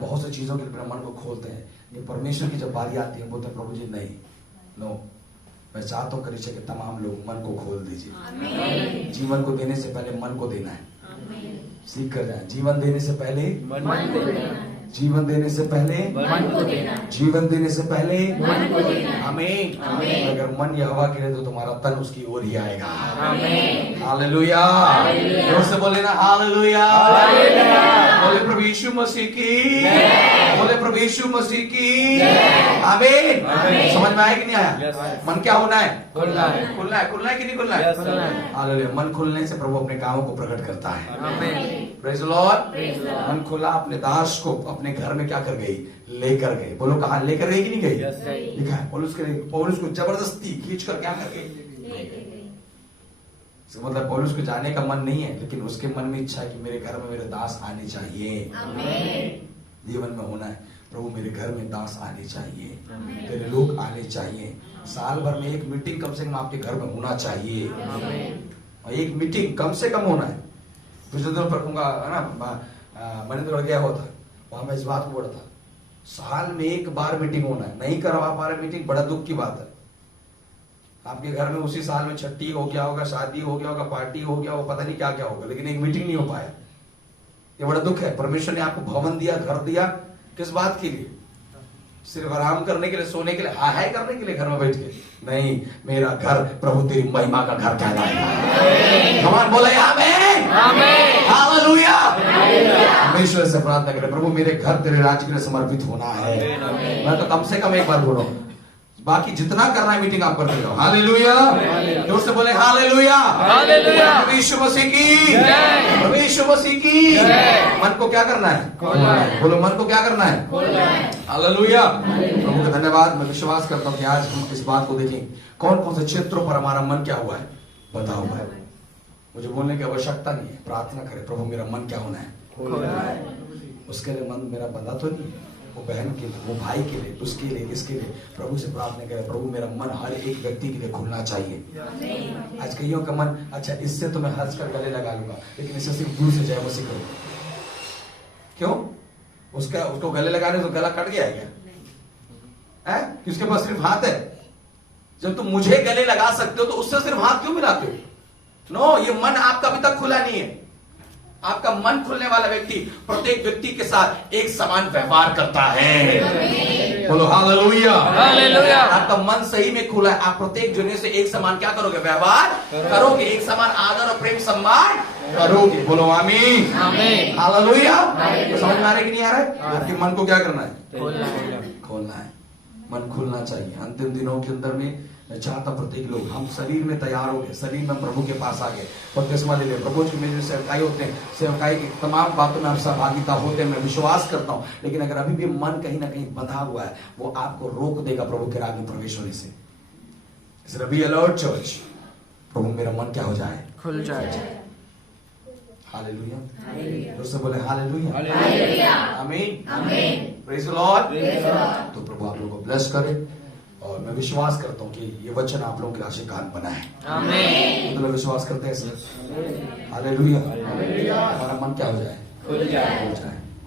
बहुत सी चीजों के लिए अपने मन को खोलते हैं, ये परमेश्वर की जब बारी आती है बोलते हैं प्रभु जी नहीं, नो, मैं चाहता हूँ कलीसिया के तमाम लोग मन को खोल दीजिए। जीवन को देने से पहले मन को देना है। सीख कर जाए, जीवन देने से पहले मन को देना। जीवन देने से पहले मन को देना। जीवन देने से पहले मन को देना। आमीन। अगर मन यहोवा के लिए तो तुम्हारा तन उसकी ओर ही आएगा। आमीन। हालेलुया। जोर से बोले ना हालेलुया। बोले प्रभु यीशु मसीह की, बोले प्रभु यीशु मसीह की आमीन। समझ में आया कि नहीं आया? मन क्या होना है? खुलना है। खुलना है। खुलना है कि नहीं खुलना Yes, खुलना है। है? हालेलुया। मन खुलने से प्रभु अपने कामों को प्रकट करता है। आमीन। Praise the Lord. मन खुला, अपने दास को अपने घर में क्या कर गई? लेकर गई। बोलो कहां लेकर गई कि नहीं गई? गई। लिखा है पौलुस को जबरदस्ती खींच कर क्या कर गई? इसका मतलब पौलुस को जाने का मन नहीं है, लेकिन उसके मन में इच्छा है कि मेरे घर में मेरे दास आने चाहिए। जीवन में होना है, प्रभु मेरे घर में दास आने चाहिए, तेरे लोग आने चाहिए। साल भर में एक मीटिंग कम से कम आपके घर में होना चाहिए। और एक मीटिंग कम से कम होना है। पिछले दिनों पर मनिंदगढ़ गया हुआ था, वहां मैं इस बात को बोला था, साल में एक बार मीटिंग होना है। नहीं करवा पा रहे मीटिंग, बड़ा दुख की बात है। आपके घर में उसी साल में छठी हो गया होगा, शादी हो गया होगा, पार्टी हो गया होगा, पता नहीं क्या क्या होगा, लेकिन एक मीटिंग नहीं हो पाया। ये बड़ा दुख है। परमेश्वर ने आपको भवन दिया, घर दिया, किस बात के लिए? सिर्फ आराम करने के लिए, सोने के लिए, हाय करने के लिए घर में बैठ के नहीं। मेरा घर प्रभु तेरी महिमा का घर कहलाएगा। भगवान बोले आमीन, हालेलुया। परमेश्वर से प्रार्थना करें, प्रभु मेरे घर तेरे राज्य के लिए समर्पित होना है। मैं तो कम से कम एक बार बोलो, बाकी जितना करना है मीटिंग आप करते जाओ। हालेलुया, जोर से बोले हालेलुया, हालेलुया। प्रभु यीशु मसीह की जय, प्रभु यीशु मसीह की जय। मन को क्या करना है? बोलो, मन को क्या करना है? हालेलुया। प्रभु का धन्यवाद। मैं विश्वास करता हूँ कि आज हम इस बात को देखें, कौन कौन से क्षेत्रों पर हमारा मन क्या हुआ है, बता हुआ है। मुझे बोलने की आवश्यकता नहीं है, प्रार्थना करें, प्रभु मेरा मन क्या होना है। उसके लिए मन मेरा बंधा तो नहीं, वो बहन के लिए, वो भाई के लिए, उसके लिए, इसके लिए प्रभु से प्रार्थना करें, प्रभु मेरा मन हर एक व्यक्ति के लिए खुलना चाहिए। आज कईयों का मन, अच्छा इससे तो मैं हंस कर गले लगा लूंगा, लेकिन इससे सिर्फ दूर से जय मसीह करूंगा। क्यों? उसको गले लगाने तो गला कट गया है क्या? है कि उसके पास सिर्फ हाथ है? जब तुम मुझे गले लगा सकते हो तो उससे सिर्फ हाथ क्यों मिलाते हो? नो, ये मन आपका अभी तक खुला नहीं है। आपका मन खुलने वाला व्यक्ति प्रत्येक व्यक्ति के साथ एक समान व्यवहार करता है। बोलो हालेलुया, हालेलुया। आपका मन सही में खुला है, आप प्रत्येक जने से एक समान क्या करोगे? व्यवहार करोगे, एक समान आदर और प्रेम सम्मान करोगे। बोलो आमीन, आमीन, हालेलुया। तो समझ में आ रहा है कि नहीं आ रहा है? आपके मन को क्या करना है? खोलना है। मन खुलना चाहिए। अंतिम दिनों के अंदर में मैं चाहता प्रत्येक लोग हम शरीर में तैयार हो गए, शरीर में प्रभु के पास आ गए, बपतिस्मा ले ले, प्रभु जी में जो सेवकाई होते हैं, सेवकाई की तमाम बातों में आप सहभागिता होते हैं, मैं विश्वास करता हूं। लेकिन अगर अभी भी मन कहीं ना कहीं बंधा हुआ है, वो आपको रोक देगा प्रभु के राज में प्रवेश होने से। इसलिए बी अलर्ट चर्च, प्रभु मेरा मन क्या हो जाए? खुल जाए। हालेलुया, दोस्तों बोले हालेलुया, हालेलुया, आमीन, आमीन, प्रेज द लॉर्ड। तो प्रभु आप लोगों को ब्लेस करे, और मैं विश्वास करता हूँ कि ये वचन आप लोगों के आशीर्वाद बना है। आमीन। तो मैं विश्वास करते हैं सर। हालेलुया। हमारा मन क्या हो जाए? खुल जाए।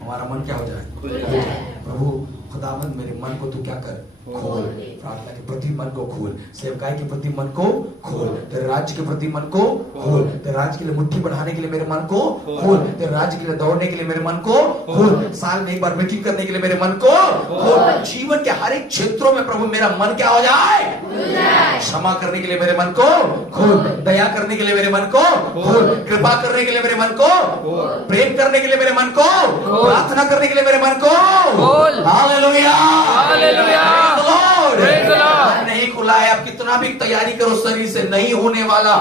हमारा मन क्या हो जाए? खुल जाए। प्रभु खुदावंद मेरे मन को तू क्या कर? खोल। प्रार्थना के प्रति मन को खोल, सेवकाई के प्रति मन को खोल, तेरे राज्य के प्रति मन को खोल, तेरे राज्य के लिए मुट्ठी बढ़ाने के लिए मेरे मन को खोल, तेरे राज्य के लिए दौड़ने के लिए मेरे मन को खोल, साल में एक बार मीटिंग करने के लिए मेरे मन को खोल। जीवन के हर एक क्षेत्रों में प्रभु मेरा मन क्या हो जाए? क्षमा करने के लिए मेरे मन को खोल, दया करने के लिए मेरे मन को खोल, कृपा करने के लिए मेरे मन को, प्रेम करने के लिए मेरे मन को, प्रार्थना करने के लिए मेरे मन को खोल। हालेलुया, हालेलुया, मन नहीं खुला है, आप कितना भी तैयारी करो शरीर से नहीं होने वाला।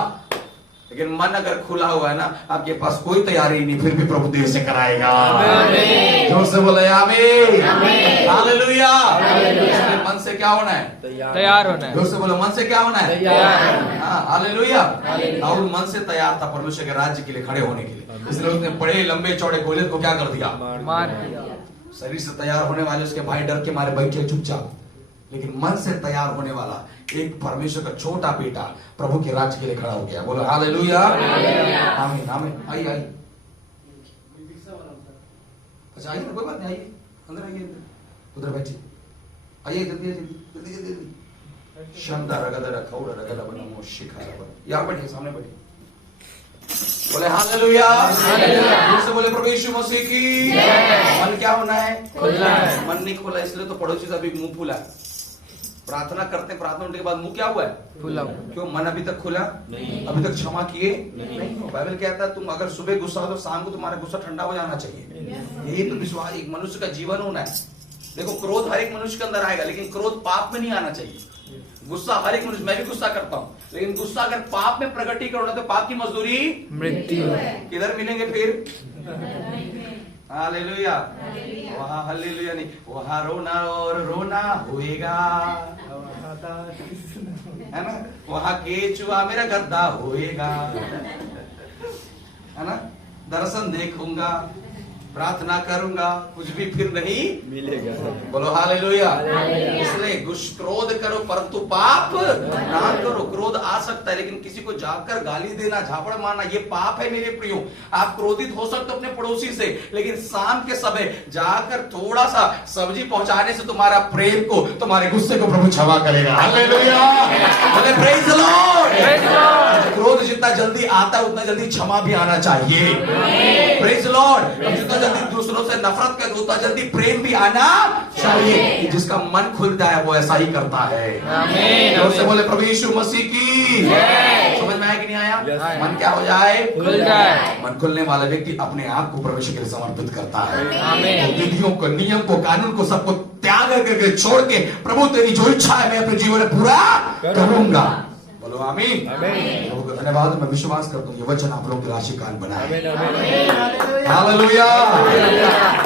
लेकिन मन अगर खुला हुआ है ना, आपके पास कोई तैयारी नहीं, फिर भी प्रभु देर से कराएगा। जोर से बोले आमीन, हालेलुया। मन से क्या होना है? तैयार होना है। जोर से बोलो, मन से क्या होना है? तैयार। हालेलुया। और मन से तैयार था परमेश्वर के राज्य के लिए खड़े होने के लिए, इसलिए उसने बड़े लंबे चौड़े गोलियत को क्या कर दिया? मार दिया। शरीर से तैयार होने वाले उसके भाई डर के मारे बैठे चुपचाप, लेकिन मन से तैयार होने वाला एक परमेश्वर का छोटा बेटा प्रभु के राज्य के लिए खड़ा हो गया। बोलो हालेलुया, आमीन, आमीन। आइए आइए, अच्छा आइए, कोई बात नहीं, आइए अंदर, आइए उधर बैठिए, आइए जल्दी जल्दी जल्दी। शंदा रगदा खौड़ा रगदा बनमो शिखा यहाँ बैठिए, सामने बैठिए। बोले हालेलुया, हालेलुया। से बोले प्रभु यीशु मसीह की जय। मन क्या होना है? खुलना है। मन नहीं खुला, इसलिए तो पड़ोसी से अभी मुंह फूला। प्रार्थना करते, प्रार्थना होने के बाद मुंह क्या हुआ है? खुला। क्यों? मन अभी तक खुला नहीं, अभी तक क्षमा किए नहीं। बाइबल कहता है तुम अगर सुबह गुस्सा हो तो शाम को तुम्हारा गुस्सा ठंडा हो जाना चाहिए। यही तो विश्वास एक मनुष्य का जीवन होना है। देखो, क्रोध हर एक मनुष्य के अंदर आएगा, लेकिन क्रोध पाप में नहीं आना चाहिए। गुस्सा हर एक मनुष्य, मैं भी गुस्सा करता हूँ, लेकिन गुस्सा अगर पाप में प्रकटीकरण होता है तो पाप की मजदूरी मृत्यु है। किधर मिलेंगे फिर? हालेलुया। वहाँ हालेलुया नहीं, वहाँ रोना और रोना होएगा। है ना, वहां केचुआ मेरा गद्दा होएगा, है ना, दर्शन देखूंगा, प्रार्थना करूंगा, कुछ भी फिर नहीं मिलेगा। बोलो हालेलुया। हालेलुया। इसलिए क्रोध करो परंतु पाप ना करो। क्रोध आ सकता है, लेकिन किसी को जाकर गाली देना, झापड़ मारना, ये पाप है मेरे प्रियो। आप क्रोधित हो सकते हो अपने पड़ोसी से, लेकिन शाम के समय जाकर थोड़ा सा सब्जी पहुंचाने से तुम्हारा प्रेम को, तुम्हारे गुस्से को प्रभु क्षमा करेगा। हालेलुया। बोले प्रेज द लॉर्ड। क्रोध जितना जल्दी आता है उतना जल्दी क्षमा भी आना चाहिए। Praise the Lord. जितना जल्दी दूसरों से नफरत कर, उतना जल्दी प्रेम भी आना चाहिए। जिसका मन खुलता है वो ऐसा ही करता है। आमीन। से बोले प्रभु यीशु मसीह की समझ में आया कि नहीं आया? मन क्या हो जाए? खुल जाए। मन खुलने वाला व्यक्ति अपने आप को परमेश्वर के लिए समर्पित करता है। आमीन। तो विधियों को, नियम को, कानून को, सबको त्याग करके छोड़ के प्रभु तेरी जो इच्छा है मैं अपने जीवन में पूरा करूंगा। बोलो आमीन। प्रभु का धन्यवाद। मैं विश्वास करता हूँ ये वचन आप लोग के आशीर्वाद बनाए। हालेलुया।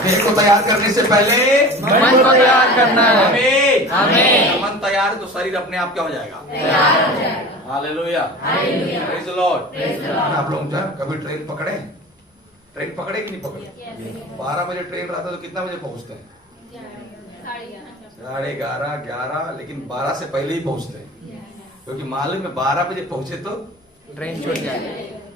देह को तैयार करने से पहले मन को तैयार करना है। आमीन। आमीन। मन तैयार है तो शरीर अपने आप क्या हो जाएगा? तैयार हो जाएगा। Hallelujah. Praise the Lord. Praise the Lord। आप लोग कभी ट्रेन पकड़े? ट्रेन पकड़े कि नहीं पकड़े? 12 बजे ट्रेन रहता है तो कितना बजे पहुंचते हैं? 11:30, 11, लेकिन 12 से पहले ही पहुंचते हैं, क्योंकि मालूम है 12 बजे पहुंचे तो ट्रेन छूट जाए।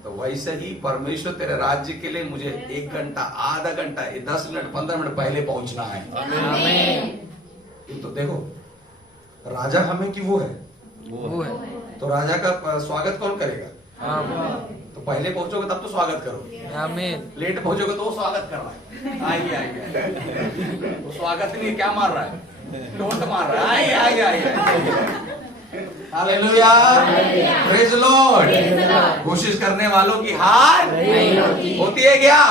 तो वैसे ही परमेश्वर तेरे राज्य के लिए मुझे 1 घंटा, आधा घंटा, 10 मिनट, 15 मिनट पहले पहुंचना है। आमीन। तो देखो राजा हमें कि वो है? वो है। तो राजा का स्वागत कौन करेगा? आमीन। तो पहले पहुंचोगे तब तो स्वागत करोगे, आमीन। लेट पहुंचोगे तो वो स्वागत कर रहा है। आइए आइए। वो स्वागत नहीं, क्या मार रहा है? टोंट मार रहा है। आइए आइए आइए। हालेलुया। Praise the Lord. कोशिश करने वालों की हार होती है क्या?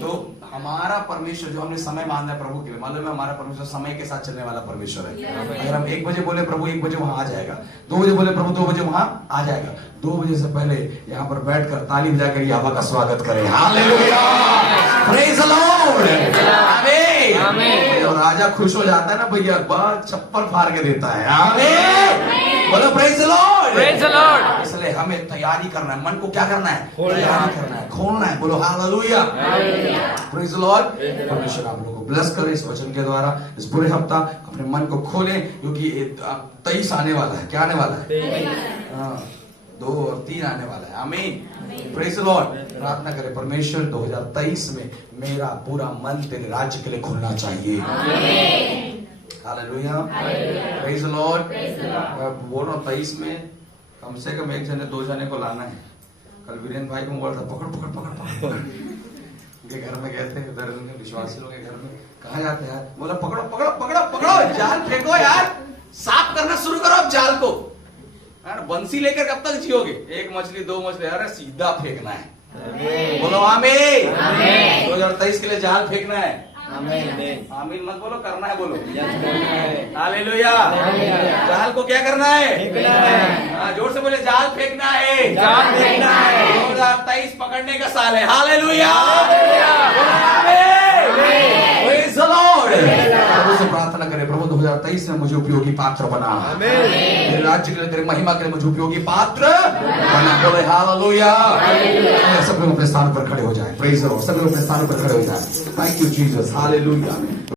तो हमारा परमेश्वर जो हमने समय बांधा है प्रभु के लिए, मालूम है हमारा परमेश्वर समय के साथ चलने वाला परमेश्वर है। अगर हम 1 बजे बोले प्रभु 1 बजे वहां आ जाएगा, 2 बजे बोले प्रभु 2 बजे वहां आ जाएगा। 2 बजे से पहले यहाँ पर बैठकर ताली बजाकर यहोवा का स्वागत करें। हालेलुया। Praise the Lord. आमीन। आमीन। और राजा खुश हो जाता है ना भैया, बात चप्पल फाड़ के देता है। आमीन। बोलो praise the Lord. Praise the Lord. इसलिए हमें तैयारी करना है, मन को क्या करना है? खोलना है। तैयारी करना है, खोलना है। बोलो हालेलुया। Praise the Lord. परमेश्वर आप लोगों को ब्लेस करे इस वचन के द्वारा। इस पूरे हफ्ता अपने मन को खोलें, क्योंकि 23 आने वाला है। क्या आने वाला है? हाँ, 2 और 3 आने वाला है। आमीन। Praise the Lord. प्रार्थना करें परमेश्वर 2023 में मेरा पूरा मन तेरे राज्य के लिए खुलना चाहिए। हालेलुया। Praise the Lord. मैं बोल रहा हूँ 23 में कम से कम 1 जने 2 जने को लाना है। कल वीरेंद्र भाई को बोल रहा था पकड़ पकड़ पकड़ पकड़। उनके घर में गए थे, उधर उनके विश्वासी लोग के घर में। कहाँ जाते हैं? बोला पकड़ो पकड़ो पकड़ो पकड़ो, जाल फेंको यार, साफ करना शुरू करो अब जाल को। बंसी लेकर कब तक जियोगे? 1 मछली 2 मछली, अरे सीधा फेंकना है। बोलो आमीन। 2023 के लिए जाल फेंकना है। आमीन। आमीन मत बोलो, करना है बोलो। हालेलुया। जाल को क्या करना है? फेंकना है। हाँ, जोर से बोले जाल फेंकना है। जाल फेंकना है। 2023 पकड़ने का साल है। हालेलुया। Praise the Lord. प्रभु से प्रार्थना करें, प्रभु 2023 में मुझे उपयोगी पात्र बना। मेरे राज्य के लिए, तेरे महिमा के लिए मुझे उपयोगी पात्र बना। बोले हालेलुया। सब लोग अपने स्थान पर खड़े हो जाएं। Praise the Lord. सब लोग अपने स्थान पर खड़े हो जाएं। Thank you Jesus. हालेलुया।